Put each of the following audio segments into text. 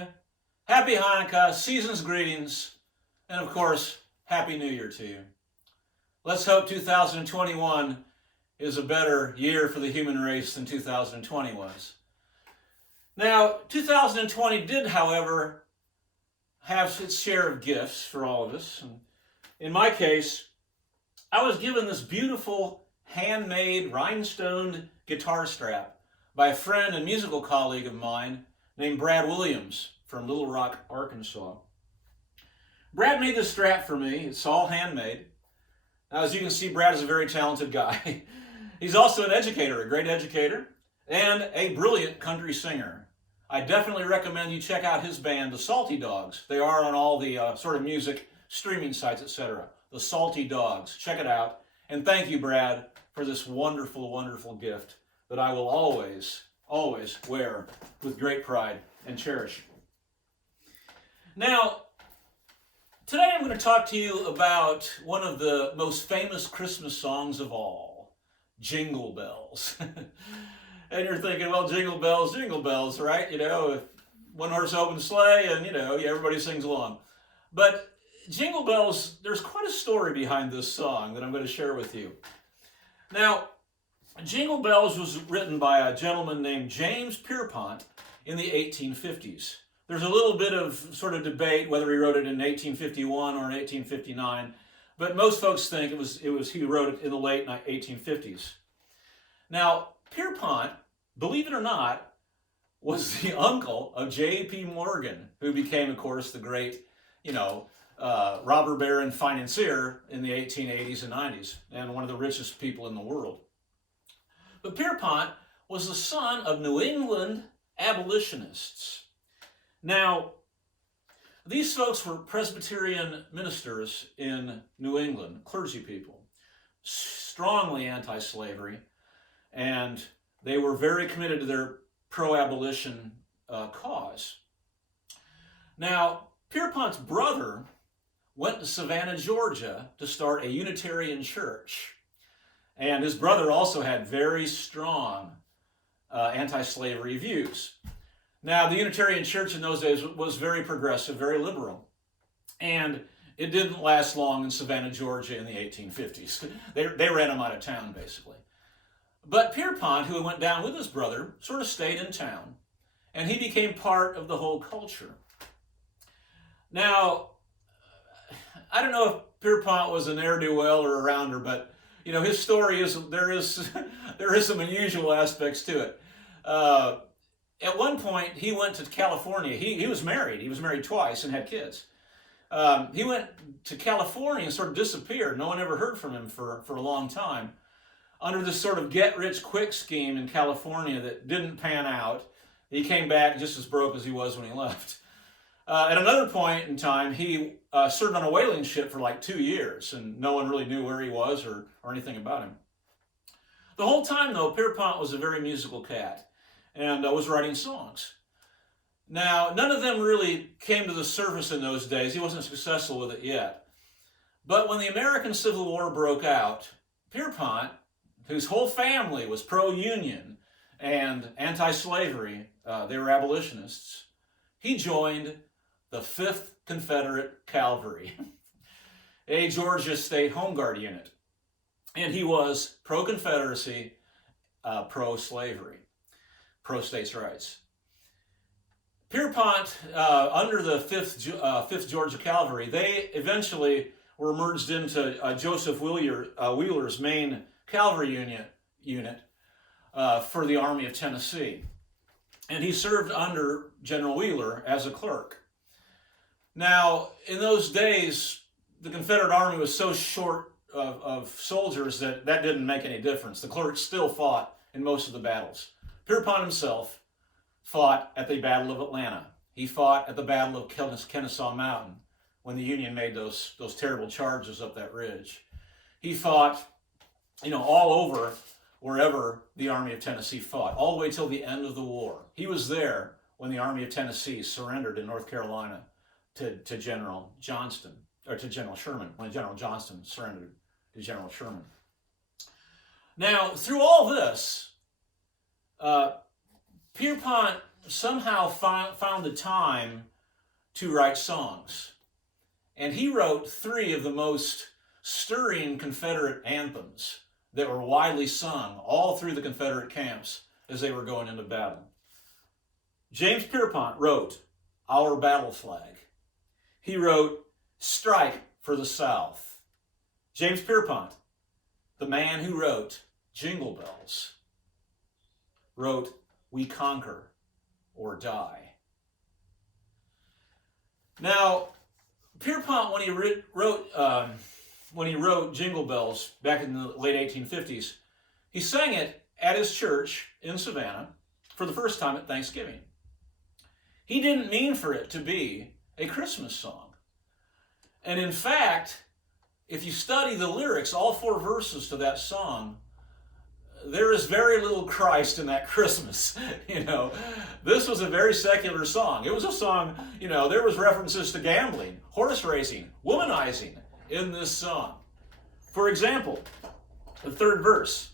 you. Happy Hanukkah, season's greetings, and of course, Happy New Year to you. Let's hope 2021 is a better year for the human race than 2020 was. Now, 2020 did, however, have its share of gifts for all of us. And in my case, I was given this beautiful handmade rhinestoned guitar strap by a friend and musical colleague of mine named Brad Williams from Little Rock, Arkansas. Brad made this strap for me. It's all handmade. Now, as you can see, Brad is a very talented guy. He's also an educator, a great educator, and a brilliant country singer. I definitely recommend you check out his band, the Salty Dogs. They are on all the sort of music streaming sites, etc. The Salty Dogs. Check it out. And thank you, Brad, for this wonderful, wonderful gift that I will always, always wear with great pride and cherish. Now, today I'm going to talk to you about one of the most famous Christmas songs of all, Jingle Bells. And you're thinking, well, jingle bells, right? You know, one horse open sleigh and, everybody sings along. But Jingle Bells, there's quite a story behind this song that I'm going to share with you. Now, Jingle Bells was written by a gentleman named James Pierpont in the 1850s. There's a little bit of sort of debate whether he wrote it in 1851 or in 1859, but most folks think he wrote it in the late 1850s. Now, Pierpont, believe it or not, was the uncle of J.P. Morgan, who became, of course, the great, robber baron financier in the 1880s and 90s, and one of the richest people in the world. But Pierpont was the son of New England abolitionists. Now, these folks were Presbyterian ministers in New England, clergy people, strongly anti-slavery, and they were very committed to their pro-abolition cause. Now, Pierpont's brother went to Savannah, Georgia to start a Unitarian church. And his brother also had very strong anti-slavery views. Now, the Unitarian church in those days was very progressive, very liberal. And it didn't last long in Savannah, Georgia in the 1850s. They ran him out of town, basically. But Pierpont, who went down with his brother, sort of stayed in town, and he became part of the whole culture. Now, I don't know if Pierpont was a ne'er-do-well or a rounder, but his story there is some unusual aspects to it. At one point, he went to California. He was married. He was married twice and had kids. He went to California and sort of disappeared. No one ever heard from him for a long time, under this sort of get-rich-quick scheme in California that didn't pan out. He came back just as broke as he was when he left. At another point in time, he served on a whaling ship for like 2 years, and no one really knew where he was or anything about him. The whole time, though, Pierpont was a very musical cat and was writing songs. Now, none of them really came to the surface in those days. He wasn't successful with it yet. But when the American Civil War broke out, Pierpont, whose whole family was pro-union and anti-slavery, they were abolitionists, he joined the 5th Confederate Cavalry, a Georgia State Home Guard unit. And he was pro-Confederacy, pro-slavery, pro-states' rights. Pierpont, under the 5th Georgia Cavalry, they eventually were merged into Joseph Wheeler's main cavalry unit for the Army of Tennessee. And he served under General Wheeler as a clerk. Now, in those days, the Confederate Army was so short of soldiers that didn't make any difference. The clerks still fought in most of the battles. Pierpont himself fought at the Battle of Atlanta. He fought at the Battle of Kennesaw Mountain when the Union made those terrible charges up that ridge. He fought, all over wherever the Army of Tennessee fought, all the way till the end of the war. He was there when the Army of Tennessee surrendered in North Carolina to General Johnston, or to General Sherman, when General Johnston surrendered to General Sherman. Now, through all this, Pierpont somehow found the time to write songs. And he wrote 3 of the most stirring Confederate anthems that were widely sung all through the Confederate camps as they were going into battle. James Pierpont wrote Our Battle Flag. He wrote Strike for the South. James Pierpont, the man who wrote Jingle Bells, wrote We Conquer or Die. Now, Pierpont, when he wrote Jingle Bells back in the late 1850s, he sang it at his church in Savannah for the first time at Thanksgiving. He didn't mean for it to be a Christmas song. And in fact, if you study the lyrics, all 4 verses to that song, there is very little Christ in that Christmas. This was a very secular song. It was a song, there was references to gambling, horse racing, womanizing in this song. For example, the 3rd verse.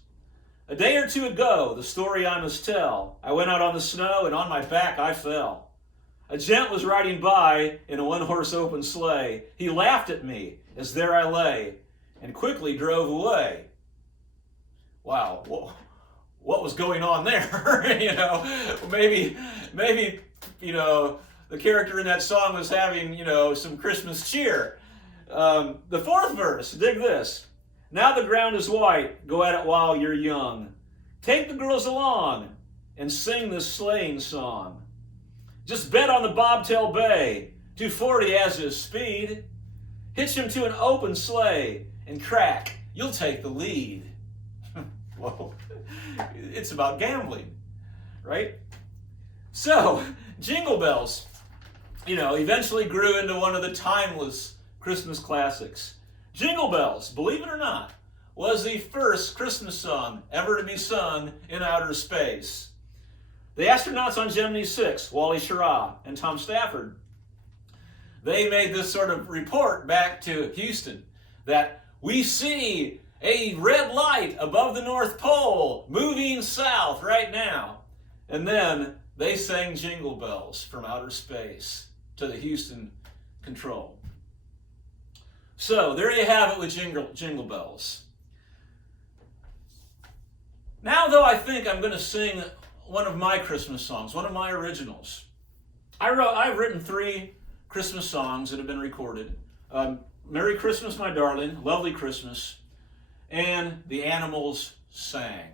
A day or 2 ago, the story I must tell, I went out on the snow and on my back I fell. A gent was riding by in a 1-horse open sleigh. He laughed at me as there I lay and quickly drove away. Wow, what was going on there? Maybe the character in that song was having, some Christmas cheer. The 4th verse, dig this. Now the ground is white, go at it while you're young. Take the girls along and sing this sleighing song. Just bet on the bobtail bay, 240 as his speed. Hitch him to an open sleigh and crack, you'll take the lead. Whoa, it's about gambling, right? So, Jingle Bells, eventually grew into one of the timeless Christmas classics. Jingle Bells, believe it or not, was the first Christmas song ever to be sung in outer space. The astronauts on Gemini 6, Wally Schirra and Tom Stafford, they made this sort of report back to Houston that we see a red light above the North Pole moving south right now. And then they sang Jingle Bells from outer space to the Houston control. So there you have it with Jingle Bells. Now, though, I think I'm going to sing one of my Christmas songs, one of my originals. I've written 3 Christmas songs that have been recorded. Merry Christmas, My Darling, Lovely Christmas, and The Animals Sang.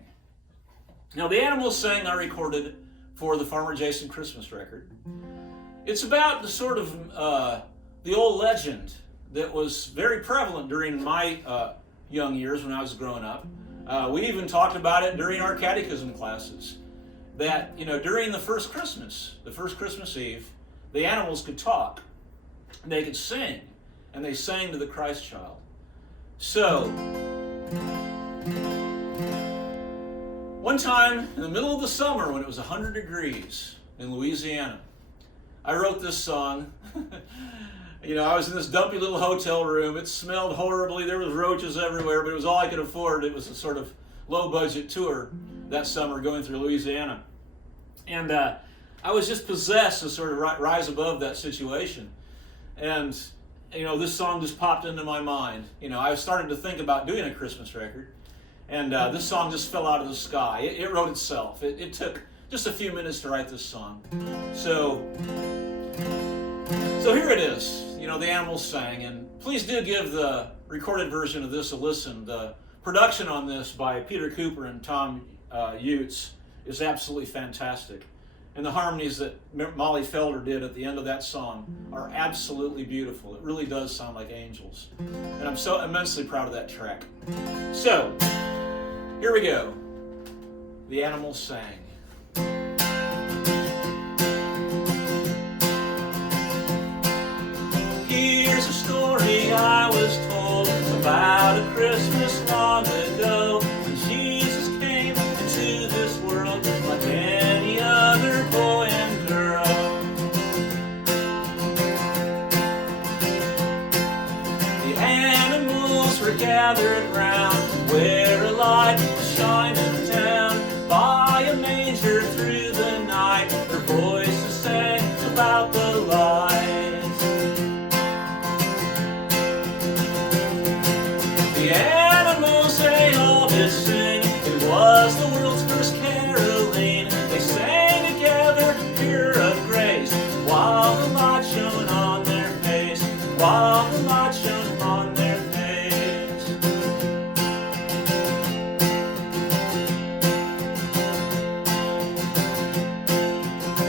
Now, The Animals Sang I recorded for the Farmer Jason Christmas record. It's about the sort of the old legend that was very prevalent during my young years when I was growing up. We even talked about it during our catechism classes, that during the first Christmas Eve, the animals could talk, and they could sing, and they sang to the Christ child. So, one time in the middle of the summer when it was 100 degrees in Louisiana, I wrote this song. I was in this dumpy little hotel room. It smelled horribly. There was roaches everywhere, but it was all I could afford. It was a sort of low-budget tour that summer going through Louisiana. And I was just possessed to sort of rise above that situation. And, this song just popped into my mind. I started to think about doing a Christmas record. And this song just fell out of the sky. It wrote itself. It took just a few minutes to write this song. So here it is. The Animals Sang. And please do give the recorded version of this a listen. The production on this by Peter Cooper and Tom Utes is absolutely fantastic. And the harmonies that Molly Felder did at the end of that song are absolutely beautiful. It really does sound like angels. And I'm so immensely proud of that track. So, here we go. The Animals Sang. Here's a story I was told about a Christmas long ago, when Jesus came into this world like any other boy and girl. The animals were gathered round where a light was shining down by a manger through the night. Her voice about the light. The animals, they all did sing. It was the world's first caroling. They sang together, pure of grace, while the light shone on their face, while the light shone on their face.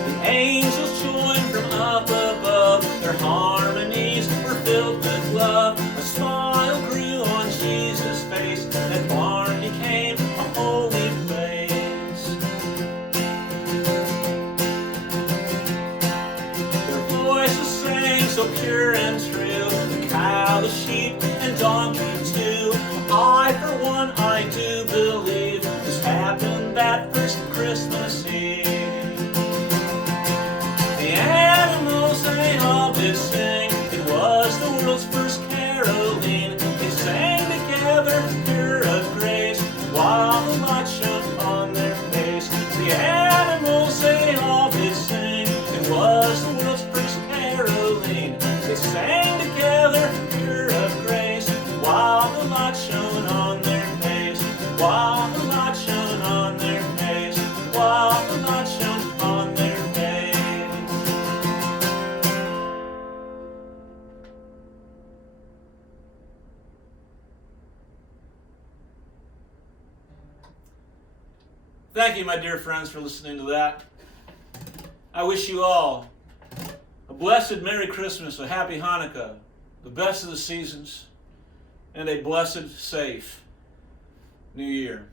The angels joined from up above. Their harmonies were filled with love. A smile grew on Jesus' face. That barn became a holy place. Their voices sang so pure and true. The cow, the sheep, and donkey too. I, for one, I do believe this happened that first Christmas Eve. The animals, they all did sing. It was the world's first caroling. They sang together, pure of grace, while the light shone on their face. The animals, they all did sing. It was the world's first caroling. They sang together, pure of grace, while the light shone on their face, while the light shone on their face, while the light shone on their face. Thank you, my dear friends, for listening to that. I wish you all a blessed Merry Christmas, a Happy Hanukkah, the best of the seasons, and a blessed, safe New Year.